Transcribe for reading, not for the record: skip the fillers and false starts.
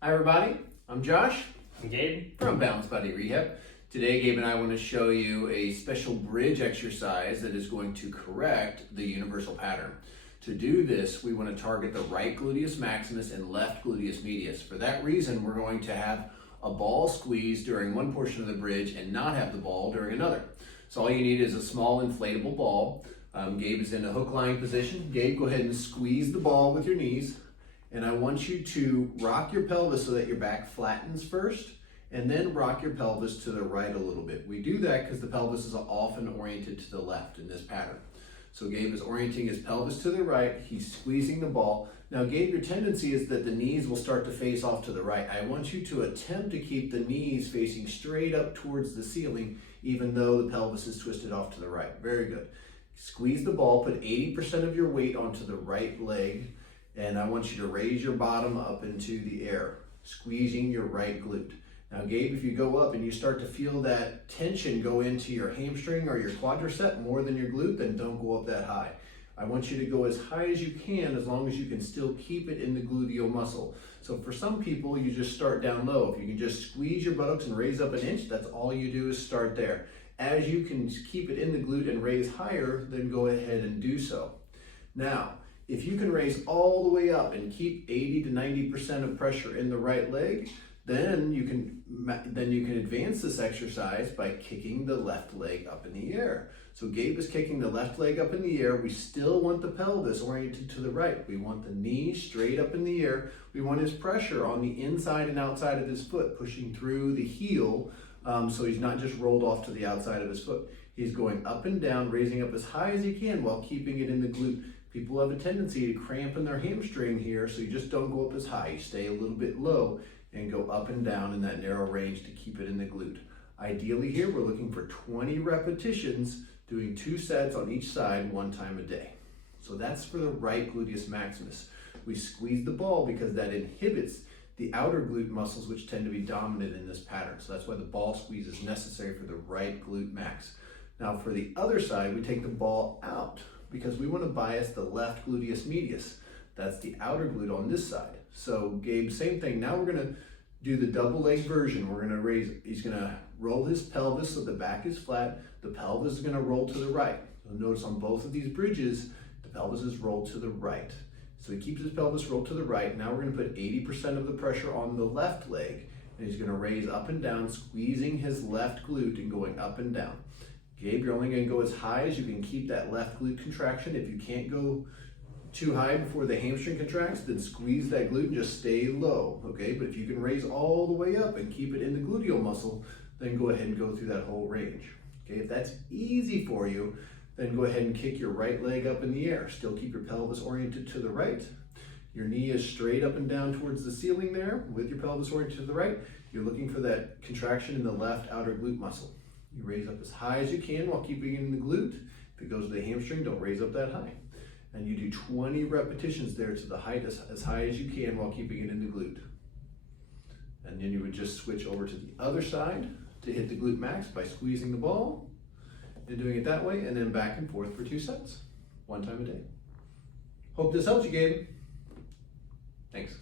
Hi everybody, I'm Josh. I'm Gabe. From Balance Body Rehab. Today Gabe and I want to show you a special bridge exercise that is going to correct the universal pattern. To do this, we want to target the right gluteus maximus and left gluteus medius. For that reason, we're going to have a ball squeeze during one portion of the bridge and not have the ball during another. So all you need is a small inflatable ball. Gabe is in a hook lying position. Gabe, go ahead and squeeze the ball with your knees. And I want you to rock your pelvis so that your back flattens first, and then rock your pelvis to the right a little bit. We do that because the pelvis is often oriented to the left in this pattern. So Gabe is orienting his pelvis to the right, he's squeezing the ball. Now Gabe, your tendency is that the knees will start to face off to the right. I want you to attempt to keep the knees facing straight up towards the ceiling, even though the pelvis is twisted off to the right. Very good. Squeeze the ball, put 80% of your weight onto the right leg, and I want you to raise your bottom up into the air, squeezing your right glute. Now Gabe, if you go up and you start to feel that tension go into your hamstring or your quadricep more than your glute, then don't go up that high. I want you to go as high as you can, as long as you can still keep it in the gluteal muscle. So for some people, you just start down low. If you can just squeeze your buttocks and raise up an inch, that's all you do is start there. As you can keep it in the glute and raise higher, then go ahead and do so. Now, if you can raise all the way up and keep 80 to 90% of pressure in the right leg, then you can advance this exercise by kicking the left leg up in the air. So Gabe is kicking the left leg up in the air. We still want the pelvis oriented to the right. We want the knee straight up in the air. We want his pressure on the inside and outside of his foot, pushing through the heel, so he's not just rolled off to the outside of his foot. He's going up and down, raising up as high as he can while keeping it in the glute. People have a tendency to cramp in their hamstring here, so you just don't go up as high. You stay a little bit low and go up and down in that narrow range to keep it in the glute. Ideally here, we're looking for 20 repetitions, doing 2 sets on each side 1 time a day. So that's for the right gluteus maximus. We squeeze the ball because that inhibits the outer glute muscles, which tend to be dominant in this pattern. So that's why the ball squeeze is necessary for the right glute max. Now for the other side, we take the ball out because we want to bias the left gluteus medius. That's the outer glute on this side. So Gabe, same thing. Now we're going to do the double leg version. We're going to raise, he's going to roll his pelvis so the back is flat. The pelvis is going to roll to the right. So notice on both of these bridges, the pelvis is rolled to the right. So he keeps his pelvis rolled to the right. Now we're going to put 80% of the pressure on the left leg, and he's going to raise up and down, squeezing his left glute and going up and down. Gabe, you're only going to go as high as you can keep that left glute contraction. If you can't go too high before the hamstring contracts, then squeeze that glute and just stay low, okay? But if you can raise all the way up and keep it in the gluteal muscle, then go ahead and go through that whole range, okay? If that's easy for you, then go ahead and kick your right leg up in the air. Still keep your pelvis oriented to the right. Your knee is straight up and down towards the ceiling there with your pelvis oriented to the right. You're looking for that contraction in the left outer glute muscle. You raise up as high as you can while keeping it in the glute. If it goes to the hamstring, don't raise up that high. And you do 20 repetitions there to the height as high as you can while keeping it in the glute. And then you would just switch over to the other side to hit the glute max by squeezing the ball and doing it that way, and then back and forth for 2 sets, 1 time a day. Hope this helps you, Gabe. Thanks.